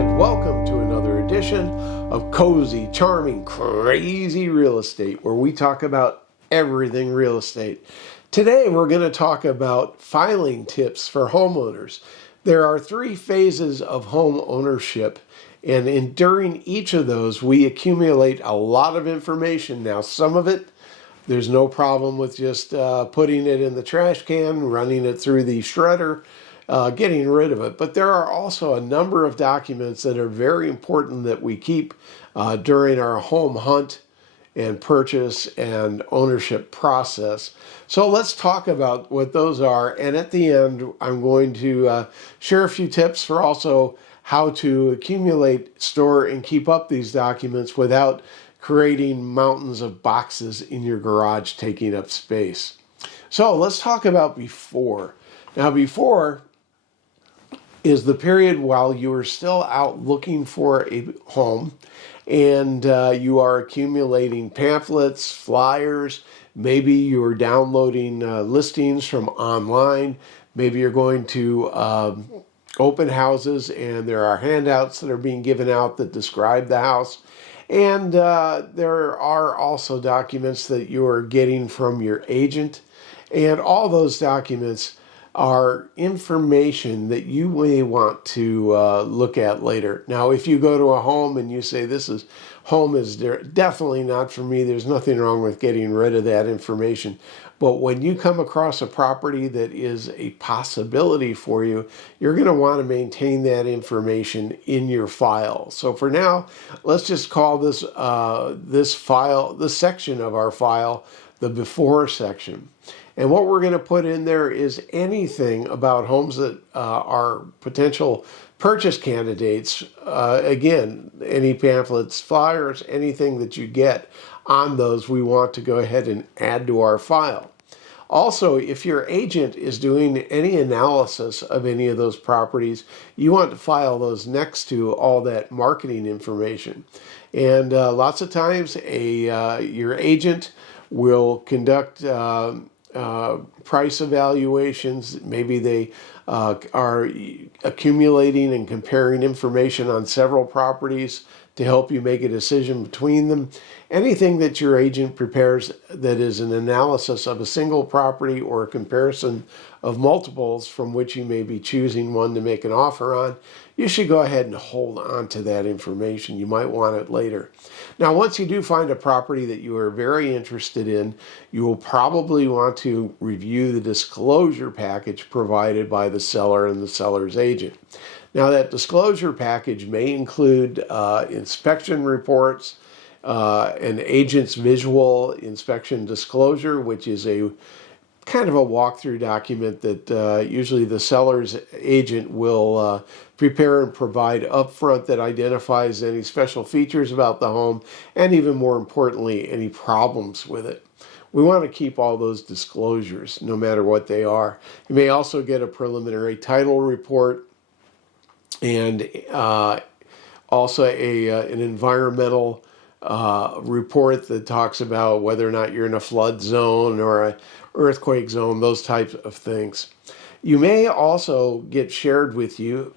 and welcome to another edition of Cozy, Charming, Crazy Real Estate, where we talk about everything real estate. Today we're going to talk about filing tips for homeowners. There are 3 phases of home ownership, and during each of those we accumulate a lot of information. Now, some of it there's no problem with just putting it in the trash can, running it through the shredder, getting rid of it. But there are also a number of documents that are very important that we keep during our home hunt and purchase and ownership process. So let's talk about what those are. And at the end, I'm going to share a few tips for also how to accumulate, store, and keep up these documents without creating mountains of boxes in your garage taking up space. So let's talk about before. Now, before is the period while you are still out looking for a home and you are accumulating pamphlets, flyers, maybe you're downloading listings from online, maybe you're going to open houses and there are handouts that are being given out that describe the house. And there are also documents that you are getting from your agent. And all those documents are information that you may want to look at later. Now, if you go to a home and you say, home is definitely not for me, there's nothing wrong with getting rid of that information. But when you come across a property that is a possibility for you, you're going to want to maintain that information in your file. So for now, let's just call this this section of our file, the before section. And what we're going to put in there is anything about homes that are potential purchase candidates. Again, any pamphlets, flyers, anything that you get on those, we want to go ahead and add to our file. Also, if your agent is doing any analysis of any of those properties, you want to file those next to all that marketing information. And lots of times your agent will conduct price evaluations. Maybe they are accumulating and comparing information on several properties to help you make a decision between them. Anything that your agent prepares that is an analysis of a single property or a comparison of multiples from which you may be choosing one to make an offer on, you should go ahead and hold on to that information. You might want it later. Now, once you do find a property that you are very interested in, you will probably want to review the disclosure package provided by the seller and the seller's agent. Now, that disclosure package may include inspection reports, an agent's visual inspection disclosure, which is a kind of a walkthrough document that usually the seller's agent will prepare and provide upfront that identifies any special features about the home and, even more importantly, any problems with it. We want to keep all those disclosures no matter what they are. You may also get a preliminary title report and also an environmental report that talks about whether or not you're in a flood zone or an earthquake zone, those types of things. You may also get shared with you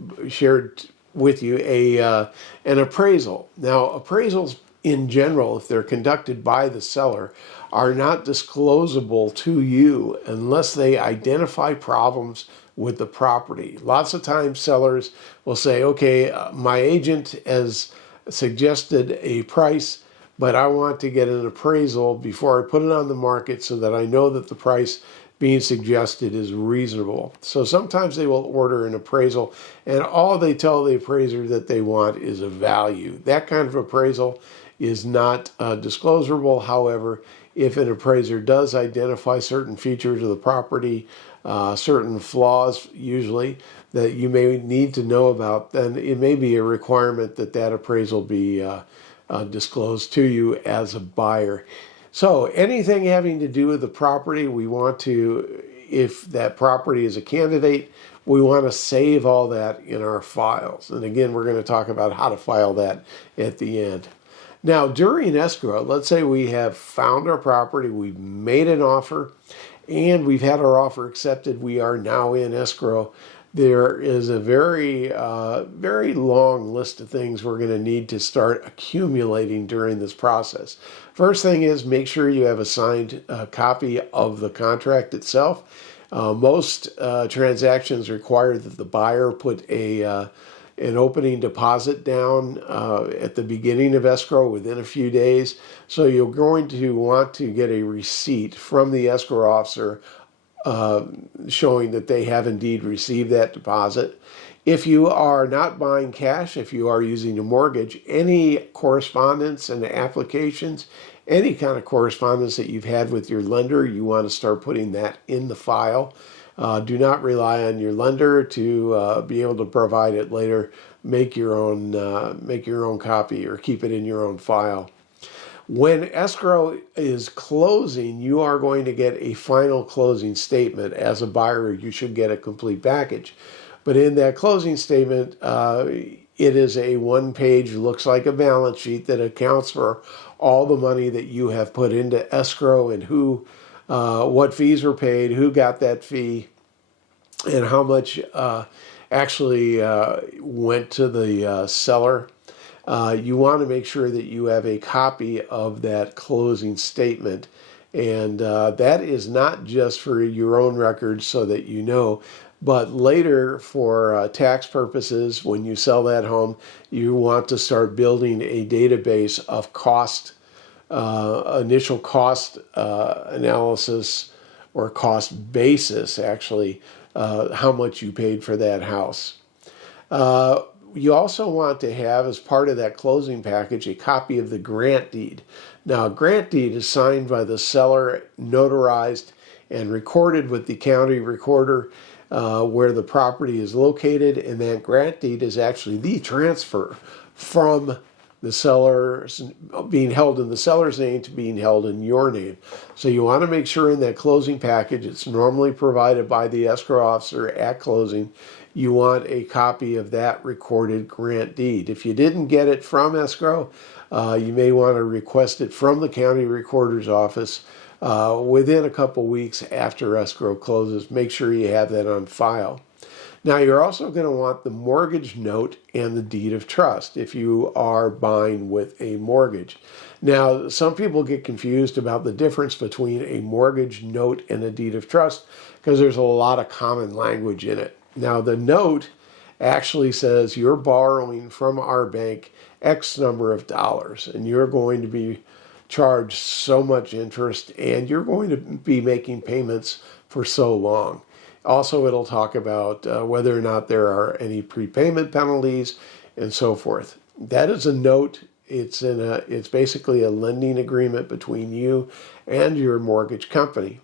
an appraisal. Now, appraisals in general, if they're conducted by the seller, are not disclosable to you unless they identify problems with the property. Lots of times sellers will say, okay, my agent has suggested a price, but I want to get an appraisal before I put it on the market so that I know that the price being suggested is reasonable. So sometimes they will order an appraisal and all they tell the appraiser that they want is a value. That kind of appraisal is not disclosable. However, if an appraiser does identify certain features of the property, certain flaws usually that you may need to know about, then it may be a requirement that that appraisal be disclosed to you as a buyer. So anything having to do with the property, we want to, if that property is a candidate, we want to save all that in our files. And again, we're going to talk about how to file that at the end. Now, during escrow, let's say we have found our property, we've made an offer, and we've had our offer accepted. We are now in escrow. there is a very long list of things we're going to need to start accumulating during this process. First thing is make sure you have a signed copy of the contract itself. Most transactions require that the buyer put an opening deposit down at the beginning of escrow within a few days. So you're going to want to get a receipt from the escrow officer showing that they have indeed received that deposit. If you are not buying cash, if you are using a mortgage, any correspondence and applications, any kind of correspondence that you've had with your lender, you want to start putting that in the file. Do not rely on your lender to be able to provide it later. Make your own copy or keep it in your own file. When escrow is closing, you are going to get a final closing statement. As a buyer, you should get a complete package. But in that closing statement, it is a one-page, looks like a balance sheet that accounts for all the money that you have put into escrow and what fees were paid, who got that fee, and how much actually went to the seller. You want to make sure that you have a copy of that closing statement. And that is not just for your own records so that you know, but later for tax purposes, when you sell that home, you want to start building a database of initial cost analysis or cost basis, actually, how much you paid for that house. You also want to have, as part of that closing package, a copy of the grant deed. Now, a grant deed is signed by the seller, notarized, and recorded with the county recorder where the property is located, and that grant deed is actually the transfer from the seller's being held in the seller's name to being held in your name. So you want to make sure in that closing package, it's normally provided by the escrow officer at closing, you want a copy of that recorded grant deed. If you didn't get it from escrow, you may want to request it from the county recorder's office within a couple weeks after escrow closes. Make sure you have that on file. Now, you're also going to want the mortgage note and the deed of trust if you are buying with a mortgage. Now, some people get confused about the difference between a mortgage note and a deed of trust because there's a lot of common language in it. Now, the note actually says you're borrowing from our bank X number of dollars, and you're going to be charged so much interest, and you're going to be making payments for so long. Also, it'll talk about whether or not there are any prepayment penalties and so forth. That is a note. It's basically a lending agreement between you and your mortgage company.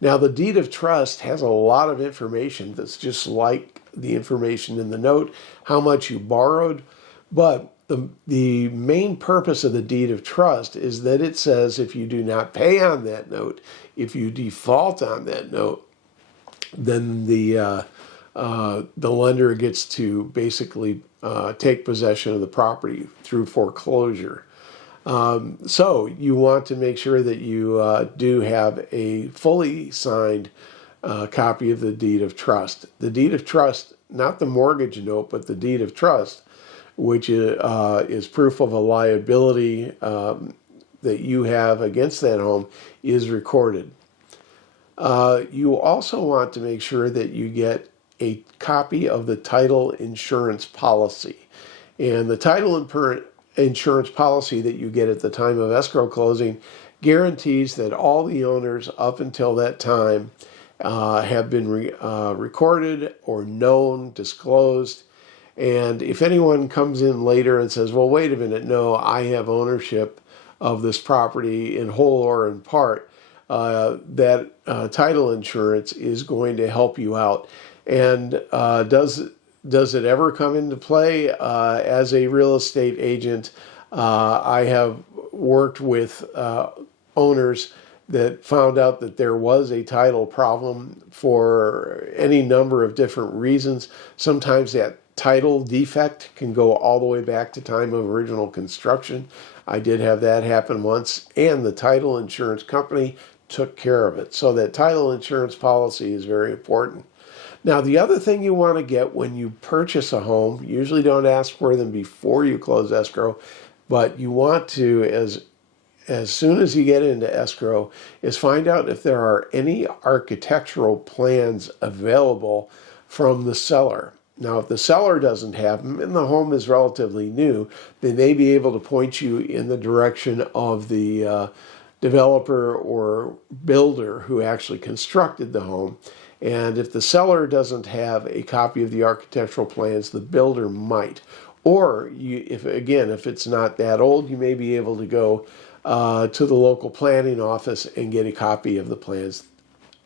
Now, the deed of trust has a lot of information that's just like the information in the note, how much you borrowed, but the main purpose of the deed of trust is that it says if you do not pay on that note, if you default on that note, then the lender gets to basically take possession of the property through foreclosure. So you want to make sure that you do have a fully signed copy of the deed of trust. The deed of trust, not the mortgage note, but the deed of trust, which is proof of a liability that you have against that home, is recorded. You also want to make sure that you get a copy of the title insurance policy. And the title insurance policy that you get at the time of escrow closing guarantees that all the owners up until that time have been recorded or known, disclosed. And if anyone comes in later and says, well, wait a minute, no, I have ownership of this property in whole or in part, that title insurance is going to help you out. And does it ever come into play? As a real estate agent, I have worked with owners that found out that there was a title problem for any number of different reasons. Sometimes that title defect can go all the way back to time of original construction. I did have that happen once, and the title insurance company took care of it. So that title insurance policy is very important. Now, the other thing you want to get when you purchase a home, you usually don't ask for them before you close escrow, but you want to, as soon as you get into escrow, is find out if there are any architectural plans available from the seller. Now, if the seller doesn't have them and the home is relatively new, they may be able to point you in the direction of the developer or builder who actually constructed the home. And if the seller doesn't have a copy of the architectural plans, the builder might. Or if it's not that old, you may be able to go to the local planning office and get a copy of the plans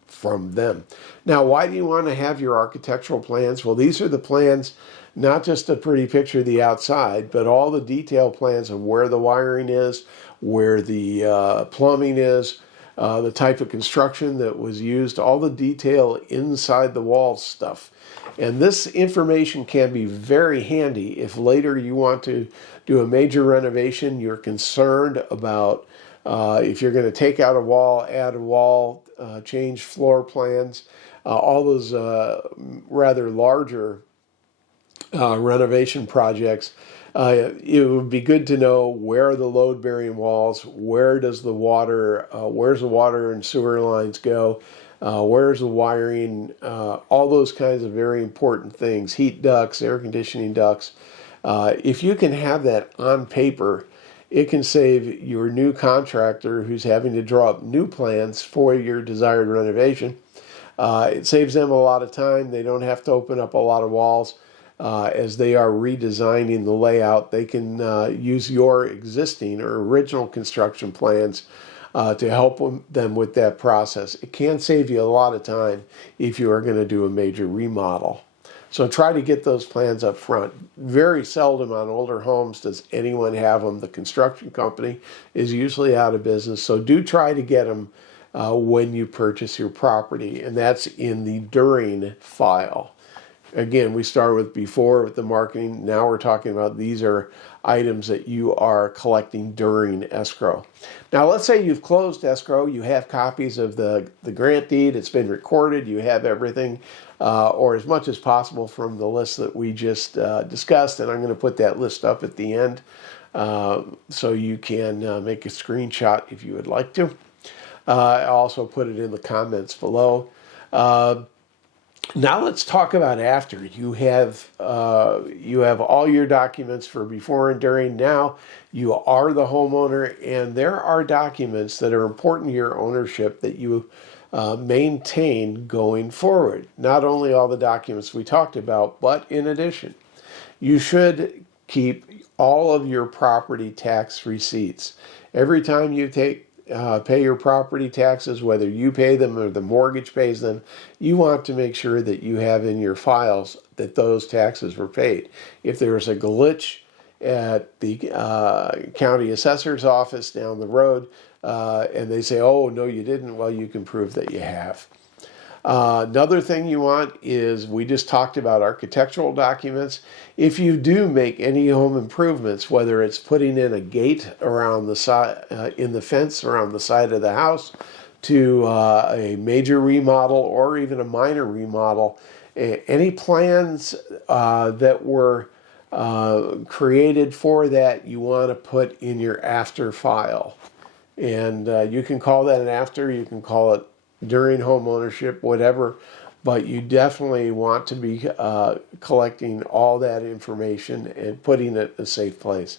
from them. Now, why do you want to have your architectural plans? Well, these are the plans, not just a pretty picture of the outside, but all the detailed plans of where the wiring is, where the plumbing is, the type of construction that was used, all the detail inside the wall stuff. And this information can be very handy if later you want to do a major renovation, you're concerned about if you're going to take out a wall, add a wall, change floor plans, all those rather larger renovation projects. It would be good to know where are the load-bearing walls, where's the water and sewer lines go, where's the wiring, all those kinds of very important things, heat ducts, air conditioning ducts. If you can have that on paper, it can save your new contractor who's having to draw up new plans for your desired renovation. It saves them a lot of time. They don't have to open up a lot of walls. As they are redesigning the layout, they can use your existing or original construction plans to help them with that process. It can save you a lot of time if you are going to do a major remodel. So try to get those plans up front. Very seldom on older homes does anyone have them. The construction company is usually out of business. So do try to get them when you purchase your property, and that's in the during file. Again, we started with before with the marketing. Now we're talking about these are items that you are collecting during escrow. Now, let's say you've closed escrow. You have copies of the grant deed. It's been recorded. You have everything, or as much as possible from the list that we just discussed. And I'm going to put that list up at the end so you can make a screenshot if you would like to. I also put it in the comments below. Now let's talk about after. You have all your documents for before and during. Now you are the homeowner, and there are documents that are important to your ownership that you maintain going forward. Not only all the documents we talked about, but in addition, you should keep all of your property tax receipts. Every time you pay your property taxes, whether you pay them or the mortgage pays them, you want to make sure that you have in your files that those taxes were paid. If there's a glitch at the county assessor's office down the road and they say, oh, no, you didn't, well, you can prove that you have. Another thing you want is, we just talked about architectural documents. If you do make any home improvements, whether it's putting in a gate around the side, in the fence around the side of the house, to a major remodel or even a minor remodel, any plans that were created for that, you want to put in your after file. And you can call that an after, you can call it during home ownership, whatever, but you definitely want to be collecting all that information and putting it in a safe place.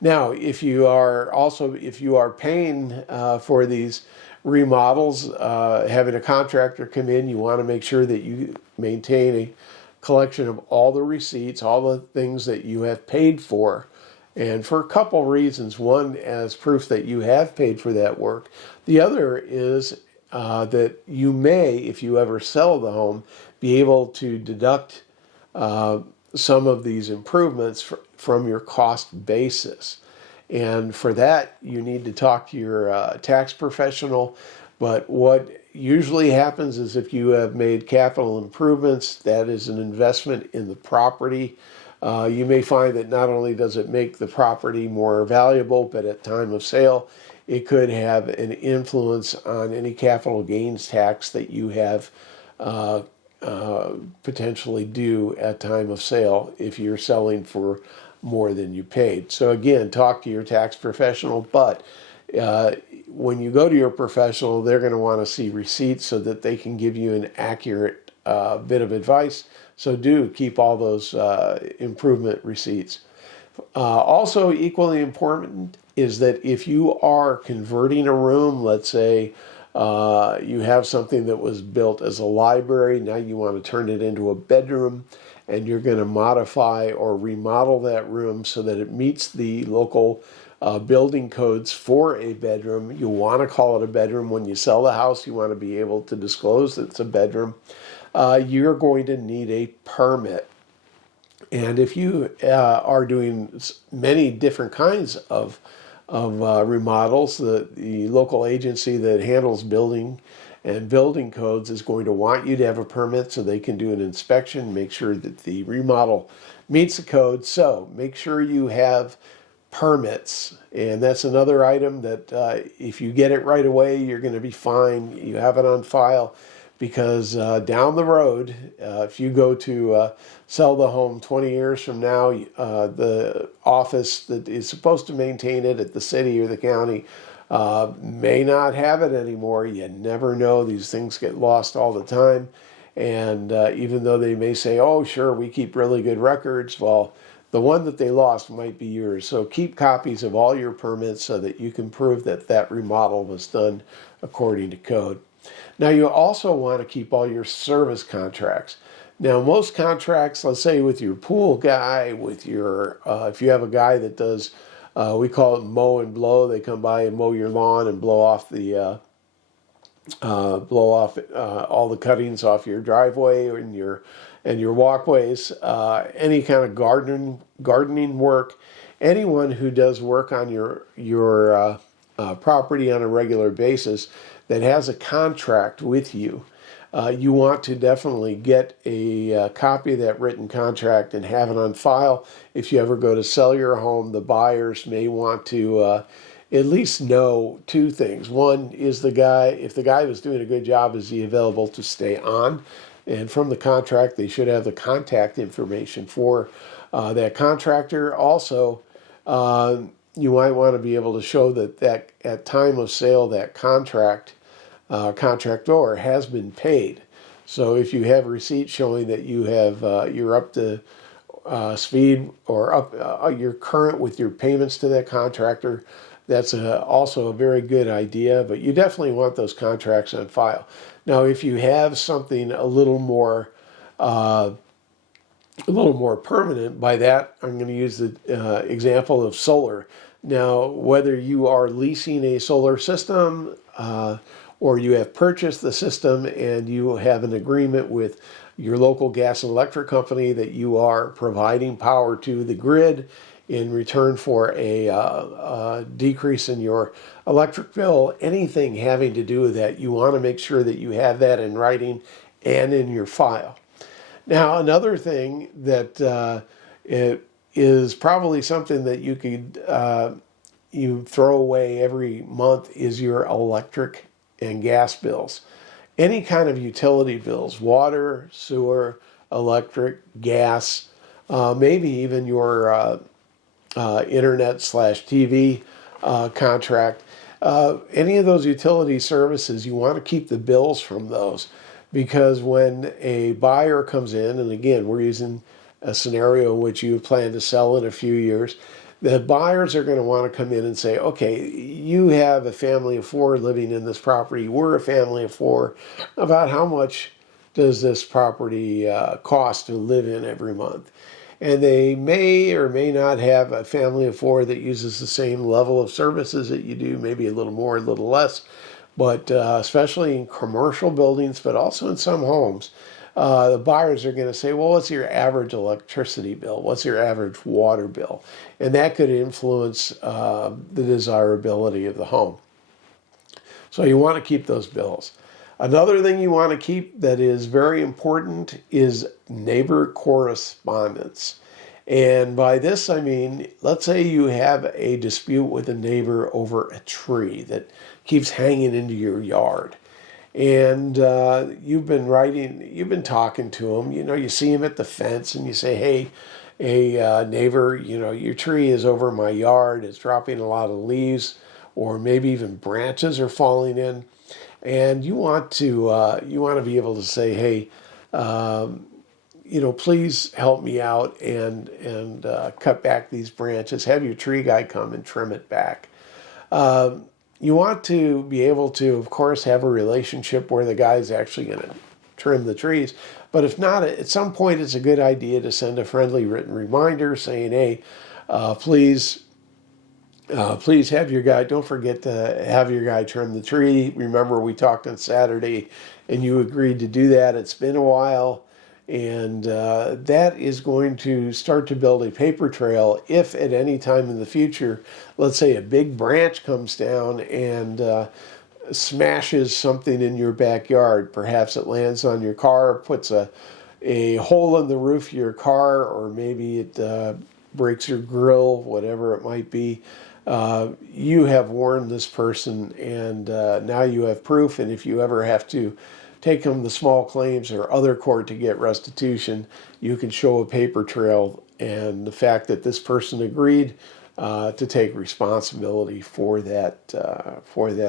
Now, if you are paying for these remodels, having a contractor come in, you want to make sure that you maintain a collection of all the receipts, all the things that you have paid for, and for a couple reasons. One, as proof that you have paid for that work. The other is that you may, if you ever sell the home, be able to deduct some of these improvements from your cost basis. And for that, you need to talk to your tax professional. But what usually happens is, if you have made capital improvements, that is an investment in the property. You may find that not only does it make the property more valuable, but at time of sale, it could have an influence on any capital gains tax that you have potentially due at time of sale if you're selling for more than you paid. So again, talk to your tax professional, but when you go to your professional, they're going to want to see receipts so that they can give you an accurate bit of advice. So do keep all those improvement receipts. Also, equally important is that if you are converting a room, let's say you have something that was built as a library, now you want to turn it into a bedroom, and you're going to modify or remodel that room so that it meets the local building codes for a bedroom. You want to call it a bedroom. When you sell the house, you want to be able to disclose that it's a bedroom. You're going to need a permit. And if you are doing many different kinds of remodels, the local agency that handles building and building codes is going to want you to have a permit so they can do an inspection, make sure that the remodel meets the code. So make sure you have permits. And that's another item that if you get it right away, you're going to be fine. You have it on file. Because down the road, if you go to sell the home 20 years from now, the office that is supposed to maintain it at the city or the county may not have it anymore. You never know. These things get lost all the time. And even though they may say, oh, sure, we keep really good records, well, the one that they lost might be yours. So keep copies of all your permits so that you can prove that that remodel was done according to code. Now, you also want to keep all your service contracts. Now, most contracts, let's say with your pool guy, with your, if you have a guy that does, we call it mow and blow, they come by and mow your lawn and blow off all the cuttings off your driveway and your walkways, any kind of gardening work, anyone who does work on your property on a regular basis that has a contract with you, you want to definitely get a copy of that written contract and have it on file. If you ever go to sell your home, the buyers may want to at least know two things. One is if the guy was doing a good job, is he available to stay on? And from the contract, they should have the contact information for that contractor. Also, you might want to be able to show that at time of sale, that contractor has been paid. So if you have a receipt showing that you're up to speed or you're current with your payments to that contractor, that's also a very good idea. But you definitely want those contracts on file. Now, if you have something a little more permanent, by that I'm going to use the example of solar. Now, whether you are leasing a solar system or you have purchased the system and you have an agreement with your local gas and electric company that you are providing power to the grid in return for a decrease in your electric bill, anything having to do with that, you want to make sure that you have that in writing and in your file. Now, another thing that it is probably something that you could you throw away every month is your electric and gas bills. Any kind of utility bills, water, sewer, electric, gas, maybe even your internet/TV contract. Any of those utility services, you want to keep the bills from those, because when a buyer comes in, and again, we're using a scenario in which you plan to sell in a few years, the buyers are going to want to come in and say, okay, you have a family of four living in this property. We're a family of four. About how much does this property cost to live in every month? And they may or may not have a family of four that uses the same level of services that you do, maybe a little more, a little less. But especially in commercial buildings, but also in some homes, the buyers are going to say, well, what's your average electricity bill? What's your average water bill? And that could influence the desirability of the home. So you want to keep those bills. Another thing you want to keep that is very important is neighbor correspondence. And by this, I mean, let's say you have a dispute with a neighbor over a tree that keeps hanging into your yard. and you've been talking to him. You see him at the fence, and you say, hey, neighbor, your tree is over my yard. It's dropping a lot of leaves, or maybe even branches are falling in, and you want to be able to say, hey, please help me out and cut back these branches. Have your tree guy come and trim it back. You want to be able to, of course, have a relationship where the guy's actually going to trim the trees. But if not, at some point, it's a good idea to send a friendly written reminder saying, hey, please have your guy, don't forget to have your guy trim the tree. Remember, we talked on Saturday and you agreed to do that. It's been a while. And that is going to start to build a paper trail if at any time in the future, let's say a big branch comes down and smashes something in your backyard. Perhaps it lands on your car, puts a hole in the roof of your car, or maybe it breaks your grill, whatever it might be. You have warned this person, and now you have proof. And if you ever have to take them to small claims or other court to get restitution, you can show a paper trail and the fact that this person agreed to take responsibility for that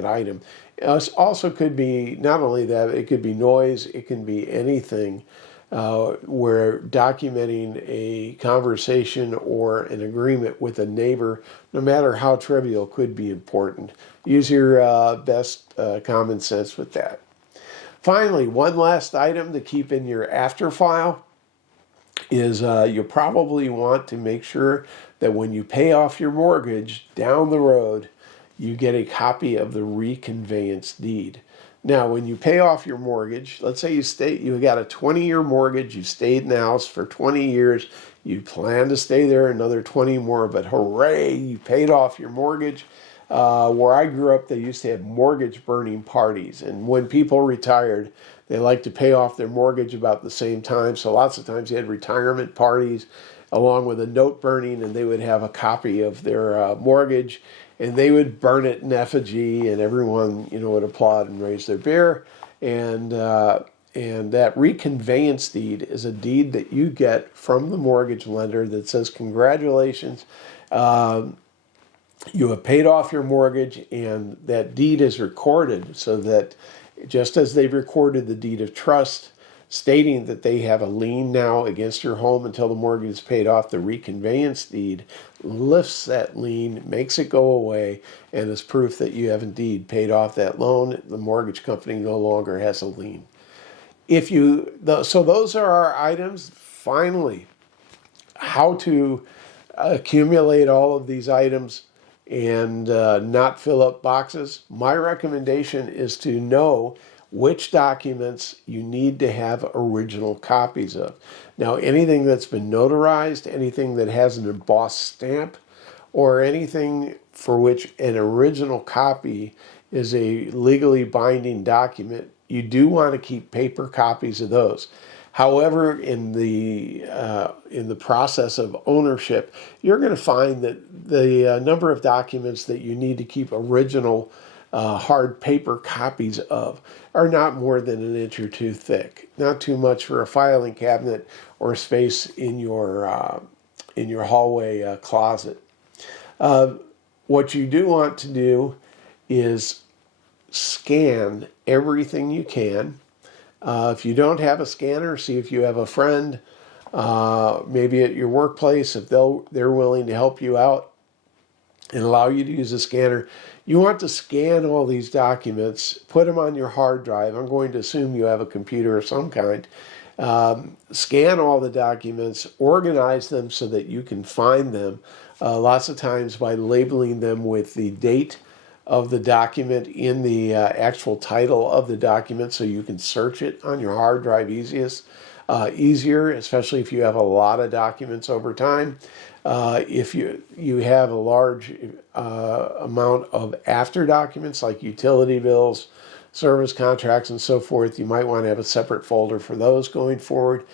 item. It also could be, not only that, it could be noise, it can be anything where documenting a conversation or an agreement with a neighbor, no matter how trivial, could be important. Use your best common sense with that. Finally, one last item to keep in your after file is you probably want to make sure that when you pay off your mortgage down the road, you get a copy of the Reconveyance Deed. Now, when you pay off your mortgage, let's say you got a 20-year mortgage, you stayed in the house for 20 years, you plan to stay there another 20 more, but hooray, you paid off your mortgage. Where I grew up, they used to have mortgage burning parties. And when people retired, they liked to pay off their mortgage about the same time. So lots of times they had retirement parties along with a note burning, and they would have a copy of their mortgage, and they would burn it in effigy, and everyone, would applaud and raise their beer. And that reconveyance deed is a deed that you get from the mortgage lender that says, congratulations, you have paid off your mortgage, and that deed is recorded so that just as they've recorded the deed of trust stating that they have a lien now against your home until the mortgage is paid off, the reconveyance deed lifts that lien, makes it go away, and is proof that you have indeed paid off that loan. The mortgage company no longer has a lien. So those are our items. Finally, how to accumulate all of these items and not fill up boxes. My recommendation is to know which documents you need to have original copies of. Now, anything that's been notarized, anything that has an embossed stamp, or anything for which an original copy is a legally binding document, you do want to keep paper copies of those. However, in the process of ownership, you're going to find that the number of documents that you need to keep original hard paper copies of are not more than an inch or two thick. Not too much for a filing cabinet or space in your hallway closet. What you do want to do is scan everything you can. If you don't have a scanner, see if you have a friend, maybe at your workplace, if they're willing to help you out and allow you to use a scanner. You want to scan all these documents, put them on your hard drive. I'm going to assume you have a computer of some kind. Scan all the documents, organize them so that you can find them. Lots of times by labeling them with the date of the document in the actual title of the document, so you can search it on your hard drive easier, especially if you have a lot of documents over time. If you have a large amount of after documents like utility bills, service contracts, and so forth, you might want to have a separate folder for those going forward.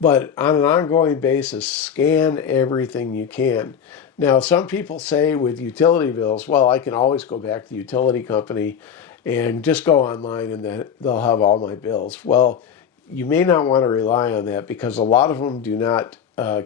But on an ongoing basis, scan everything you can. Now, some people say with utility bills, well, I can always go back to the utility company and just go online and then they'll have all my bills. Well, you may not want to rely on that because a lot of them do not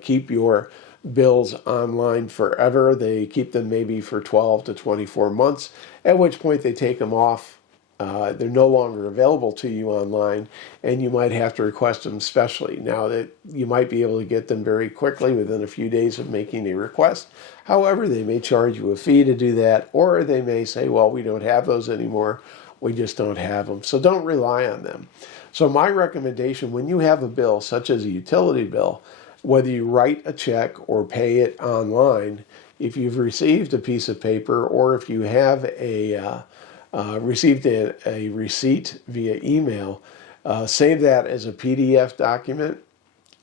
keep your bills online forever. They keep them maybe for 12 to 24 months, at which point they take them off. They're no longer available to you online, and you might have to request them specially. Now, that you might be able to get them very quickly within a few days of making a request. However, they may charge you a fee to do that, or they may say, well, we don't have those anymore. We just don't have them. So don't rely on them. So my recommendation, when you have a bill, such as a utility bill, whether you write a check or pay it online, if you've received a piece of paper or if you have received a receipt via email, save that as a PDF document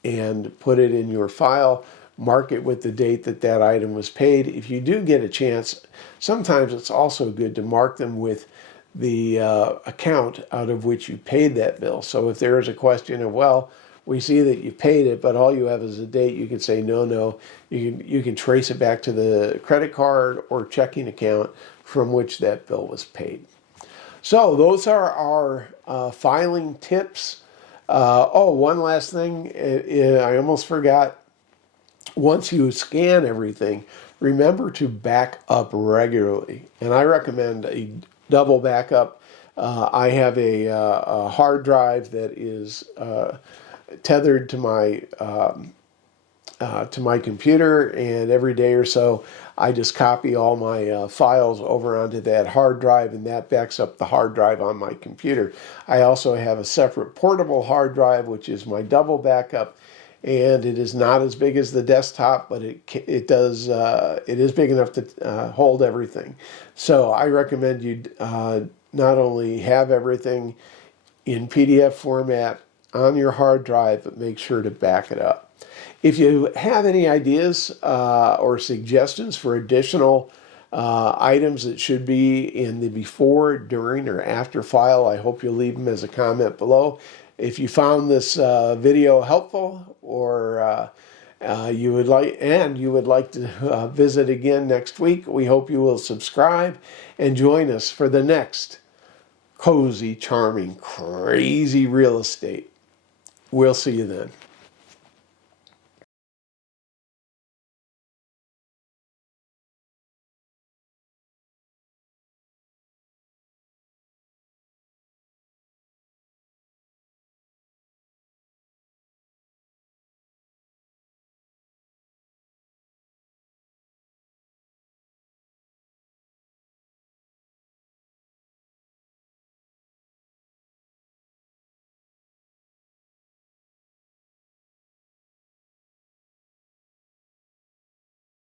and put it in your file. Mark it with the date that that item was paid. If you do get a chance, sometimes it's also good to mark them with the account out of which you paid that bill. So if there is a question of, well, we see that you paid it, but all you have is a date, you can say, no. You can trace it back to the credit card or checking account from which that bill was paid. So those are our filing tips. One last thing, I almost forgot. Once you scan everything, remember to back up regularly. And I recommend a double backup. I have a hard drive that is tethered to my computer, and every day or so I just copy all my files over onto that hard drive, and that backs up the hard drive on my computer. I also have a separate portable hard drive, which is my double backup, and it is not as big as the desktop, but it is big enough to hold everything. So I recommend you not only have everything in PDF format on your hard drive, but make sure to back it up. If you have any ideas or suggestions for additional items that should be in the before, during, or after file, I hope you'll leave them as a comment below. If you found this video helpful, or you would like to visit again next week, we hope you will subscribe and join us for the next cozy, charming, crazy real estate. We'll see you then.